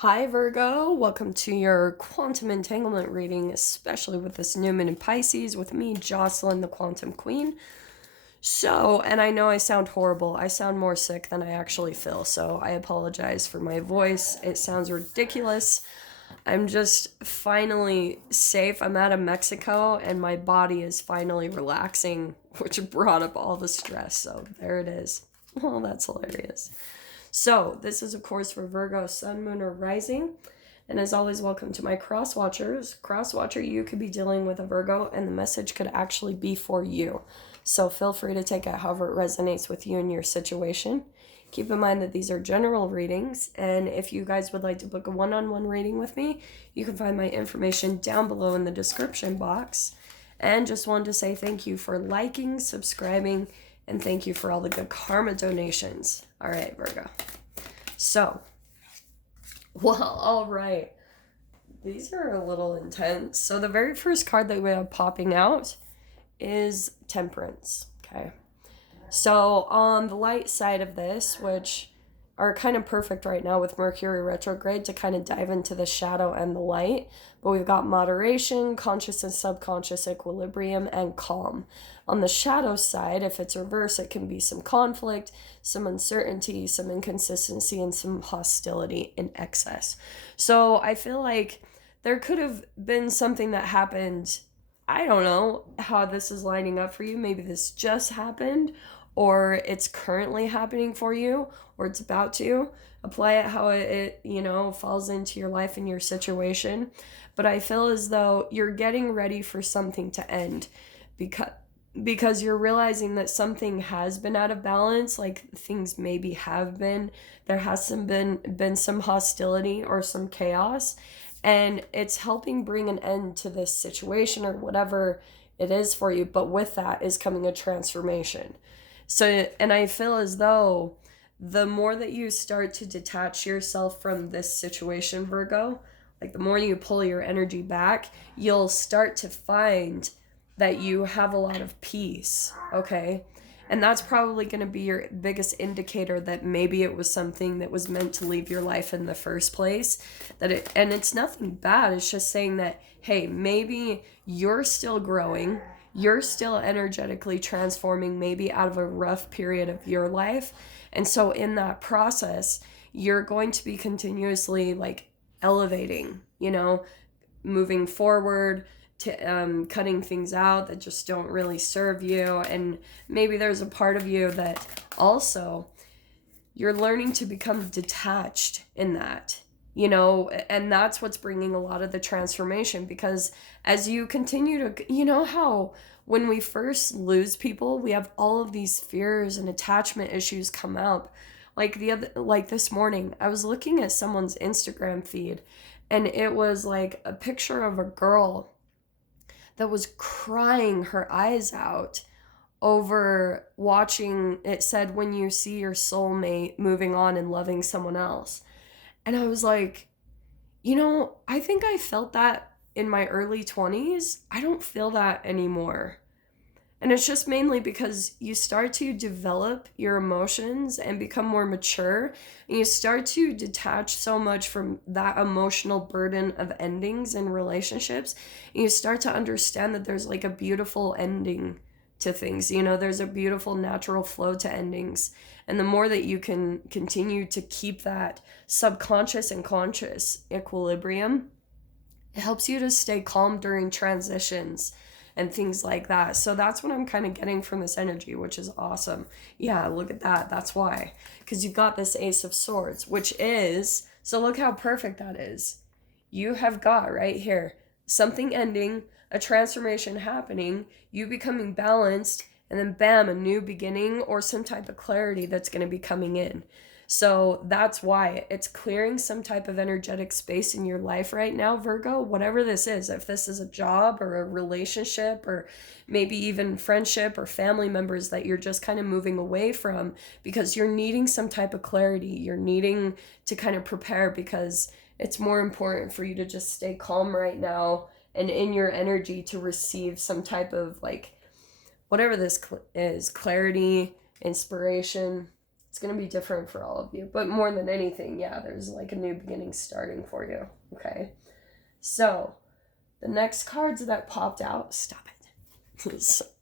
Hi Virgo, welcome to your quantum entanglement reading, especially with this new moon in Pisces with me, Jocelyn, the Quantum Queen. So, and I know I sound horrible. I sound more sick than I actually feel, so I apologize for my voice. It sounds ridiculous. I'm just finally safe. I'm out of Mexico and my body is finally relaxing, which brought up all the stress. So, there it is. Oh, that's hilarious. So, this is, of course, for Virgo, Sun, Moon, or Rising. And as always, welcome to my cross watchers. Cross watcher, you could be dealing with a Virgo, and the message could actually be for you. So, feel free to take it however it resonates with you and your situation. Keep in mind that these are general readings, and if you guys would like to book a one-on-one reading with me, you can find my information down below in the description box. And just wanted to say thank you for liking, subscribing, and thank you for all the good karma donations. All right, Virgo. So, well, all right. These are a little intense. So the very first card that we have popping out is Temperance. Okay. So on the light side of this, which are kind of perfect right now with Mercury retrograde to kind of dive into the shadow and the light. But we've got moderation, conscious and subconscious equilibrium, and calm. On the shadow side, if it's reverse, it can be some conflict, some uncertainty, some inconsistency, and some hostility in excess. So I feel like there could have been something that happened. I don't know how this is lining up for you. Maybe this just happened, or it's currently happening for you, or it's about to. Apply it how it falls into your life and your situation. But I feel as though you're getting ready for something to end because you're realizing that something has been out of balance, like things maybe have been. There has been some hostility or some chaos, and it's helping bring an end to this situation or whatever it is for you. But with that is coming a transformation. So, and I feel as though the more that you start to detach yourself from this situation, Virgo, like the more you pull your energy back, you'll start to find that you have a lot of peace, okay? And that's probably going to be your biggest indicator that maybe it was something that was meant to leave your life in the first place. And it's nothing bad. It's just saying that, hey, maybe you're still growing. You're still energetically transforming maybe out of a rough period of your life. And so in that process, you're going to be continuously like elevating, moving forward, to cutting things out that just don't really serve you. And maybe there's a part of you that also you're learning to become detached in that, and that's what's bringing a lot of the transformation. Because as you continue to, how when we first lose people, we have all of these fears and attachment issues come up. Like this morning, I was looking at someone's Instagram feed, and it was like a picture of a girl that was crying her eyes out over watching. It said, when you see your soulmate moving on and loving someone else. And I was like, I think I felt that in my early 20s. I don't feel that anymore. And it's just mainly because you start to develop your emotions and become more mature, and you start to detach so much from that emotional burden of endings and relationships. And you start to understand that there's like a beautiful ending to things. There's a beautiful natural flow to endings. And the more that you can continue to keep that subconscious and conscious equilibrium, it helps you to stay calm during transitions and things like that. So that's what I'm kind of getting from this energy, which is awesome. Yeah, look at that. That's why. Because you've got this Ace of Swords, which is, so look how perfect that is. You have got right here something ending, a transformation happening, you becoming balanced, and then bam, a new beginning or some type of clarity that's going to be coming in. So that's why it's clearing some type of energetic space in your life right now, Virgo, whatever this is. If this is a job or a relationship or maybe even friendship or family members that you're just kind of moving away from because you're needing some type of clarity. You're needing to kind of prepare because it's more important for you to just stay calm right now and in your energy to receive some type of like, whatever this is, clarity, inspiration, It's going to be different for all of you. But more than anything, yeah, there's like a new beginning starting for you. Okay. So the next cards that popped out, stop it.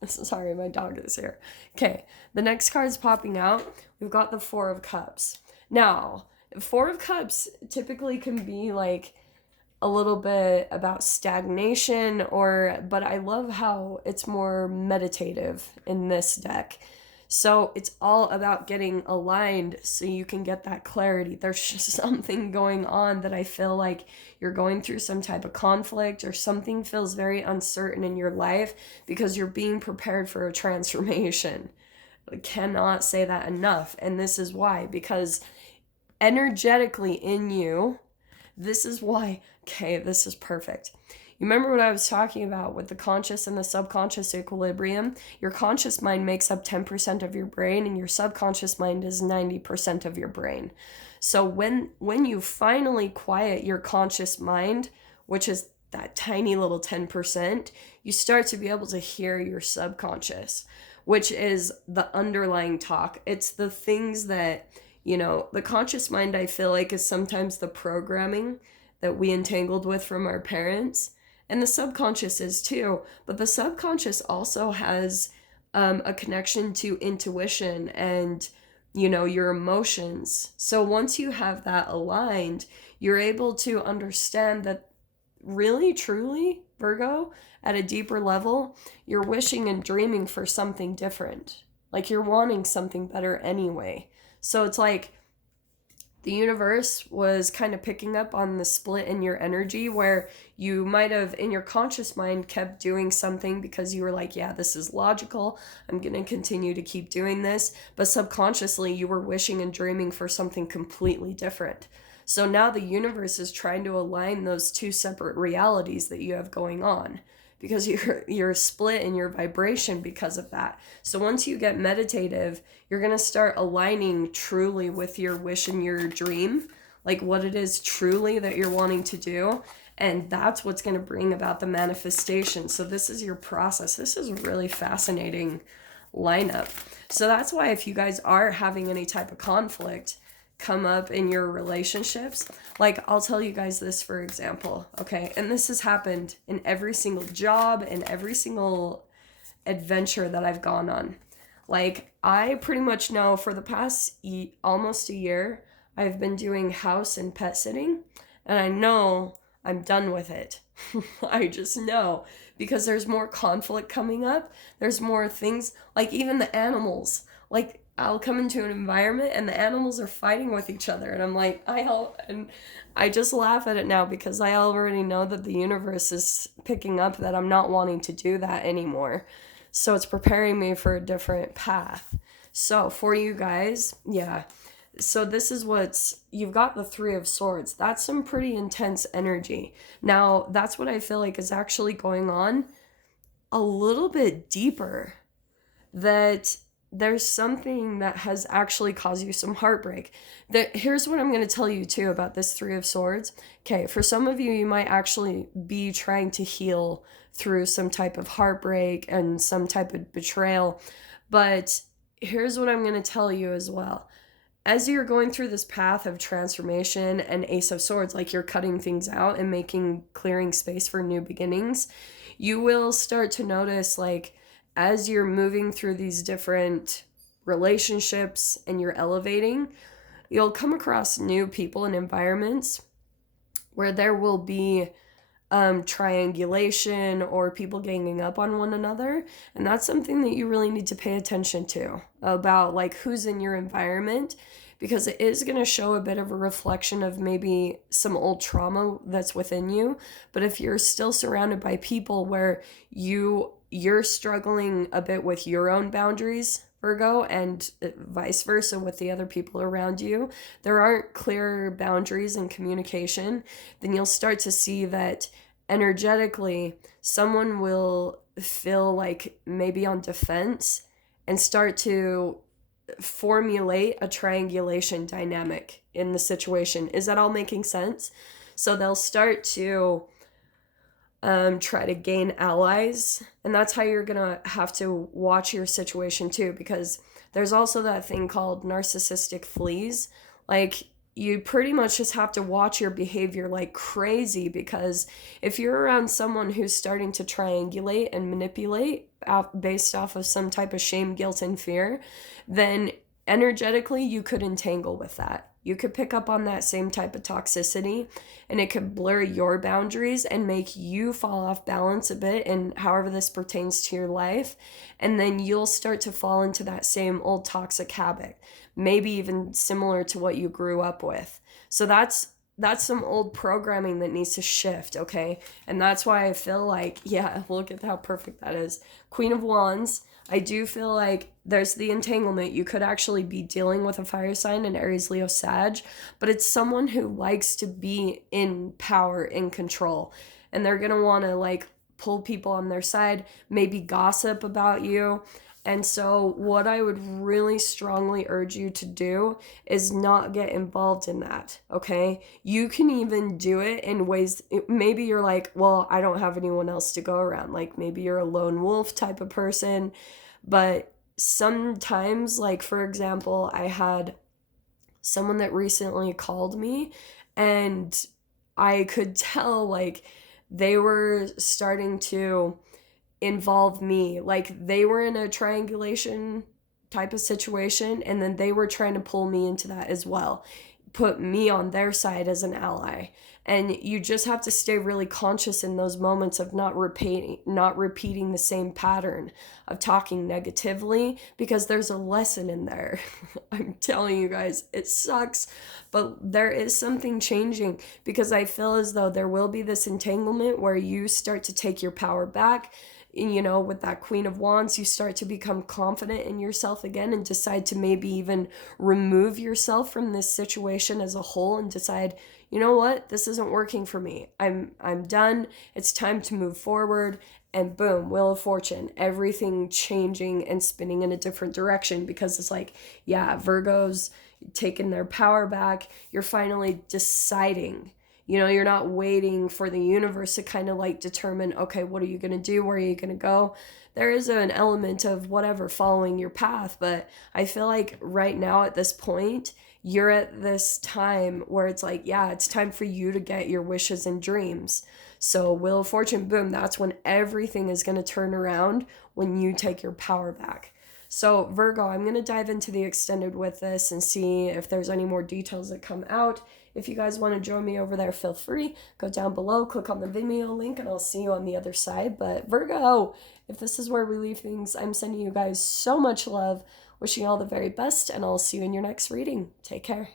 Sorry, my dog is here. Okay. The next cards popping out, we've got the Four of Cups. Now, Four of Cups typically can be like a little bit about stagnation, but I love how it's more meditative in this deck. So it's all about getting aligned so you can get that clarity. There's just something going on that I feel like you're going through some type of conflict, or something feels very uncertain in your life because you're being prepared for a transformation. I cannot say that enough. And this is why, because energetically in you, this is why, okay, this is perfect. You remember what I was talking about with the conscious and the subconscious equilibrium? Your conscious mind makes up 10% of your brain, and your subconscious mind is 90% of your brain. So when you finally quiet your conscious mind, which is that tiny little 10%, you start to be able to hear your subconscious, which is the underlying talk. It's the things that, the conscious mind, I feel like, is sometimes the programming that we entangled with from our parents. And the subconscious is too. But the subconscious also has a connection to intuition and, your emotions. So once you have that aligned, you're able to understand that really, truly, Virgo, at a deeper level, you're wishing and dreaming for something different. Like you're wanting something better anyway. So it's like the universe was kind of picking up on the split in your energy, where you might have in your conscious mind kept doing something because you were like, yeah, this is logical, I'm going to continue to keep doing this. But subconsciously you were wishing and dreaming for something completely different. So now the universe is trying to align those two separate realities that you have going on, because you're split in your vibration because of that. So once you get meditative, you're going to start aligning truly with your wish and your dream, like what it is truly that you're wanting to do. And that's what's going to bring about the manifestation. So this is your process. This is a really fascinating lineup. So that's why if you guys are having any type of conflict come up in your relationships, like I'll tell you guys this, for example, okay, and this has happened in every single job and every single adventure that I've gone on. Like I pretty much know for the past almost a year I've been doing house and pet sitting, and I know I'm done with it. I just know, because there's more conflict coming up. There's more things, like even the animals, like I'll come into an environment and the animals are fighting with each other, and I'm like, I just laugh at it now because I already know that the universe is picking up that I'm not wanting to do that anymore. So it's preparing me for a different path. So for you guys, yeah. So this is you've got the Three of Swords. That's some pretty intense energy. Now, that's what I feel like is actually going on a little bit deeper, that there's something that has actually caused you some heartbreak. Here's what I'm going to tell you too about this Three of Swords. Okay, for some of you, you might actually be trying to heal through some type of heartbreak and some type of betrayal. But here's what I'm going to tell you as well. As you're going through this path of transformation and Ace of Swords, like you're cutting things out and clearing space for new beginnings, you will start to notice, like, as you're moving through these different relationships and you're elevating, you'll come across new people and environments where there will be triangulation or people ganging up on one another. And that's something that you really need to pay attention to, about like who's in your environment, because it is going to show a bit of a reflection of maybe some old trauma that's within you. But if you're still surrounded by people where you're struggling a bit with your own boundaries, Virgo, and vice versa with the other people around you, there aren't clear boundaries and communication, then you'll start to see that energetically someone will feel like maybe on defense and start to formulate a triangulation dynamic in the situation. Is that all making sense? So they'll start to try to gain allies, and that's how you're gonna have to watch your situation too, because There's also that thing called narcissistic fleas. Like, you pretty much just have to watch your behavior like crazy, because if you're around someone who's starting to triangulate and manipulate based off of some type of shame, guilt, and fear, then energetically you could entangle with that. You could pick up on that same type of toxicity, and it could blur your boundaries and make you fall off balance a bit in however this pertains to your life. And then you'll start to fall into that same old toxic habit, maybe even similar to what you grew up with. So that's some old programming that needs to shift, okay? And that's why I feel like, yeah, look at how perfect that is. Queen of Wands. I do feel like there's the entanglement. You could actually be dealing with a fire sign, an Aries, Leo, Sag, but it's someone who likes to be in power, in control. And they're going to want to like pull people on their side, maybe gossip about you. And so what I would really strongly urge you to do is not get involved in that, okay? You can even do it in ways, maybe you're like, well, I don't have anyone else to go around. Like maybe you're a lone wolf type of person, but sometimes, like for example, I had someone that recently called me, and I could tell like they were starting to involve me. Like they were in a triangulation type of situation, and then they were trying to pull me into that as well, put me on their side as an ally. And you just have to stay really conscious in those moments of not repeating the same pattern of talking negatively, because there's a lesson in there. I'm telling you guys, it sucks, but there is something changing, because I feel as though there will be this entanglement where you start to take your power back. You know, with that Queen of Wands, you start to become confident in yourself again and decide to maybe even remove yourself from this situation as a whole and decide, you know what, this isn't working for me. I'm done. It's time to move forward. And boom, Wheel of Fortune, everything changing and spinning in a different direction, because it's like, yeah, Virgo's taking their power back. You're finally deciding. You know, you're not waiting for the universe to kind of like determine, okay, what are you going to do? Where are you going to go? There is an element of whatever, following your path. But I feel like right now at this point, you're at this time where it's like, yeah, it's time for you to get your wishes and dreams. So Wheel of Fortune, boom, that's when everything is going to turn around, when you take your power back. So Virgo, I'm going to dive into the extended with this and see if there's any more details that come out. If you guys want to join me over there, feel free. Go down below, click on the Venmo link, and I'll see you on the other side. But Virgo, if this is where we leave things, I'm sending you guys so much love, wishing you all the very best, and I'll see you in your next reading. Take care.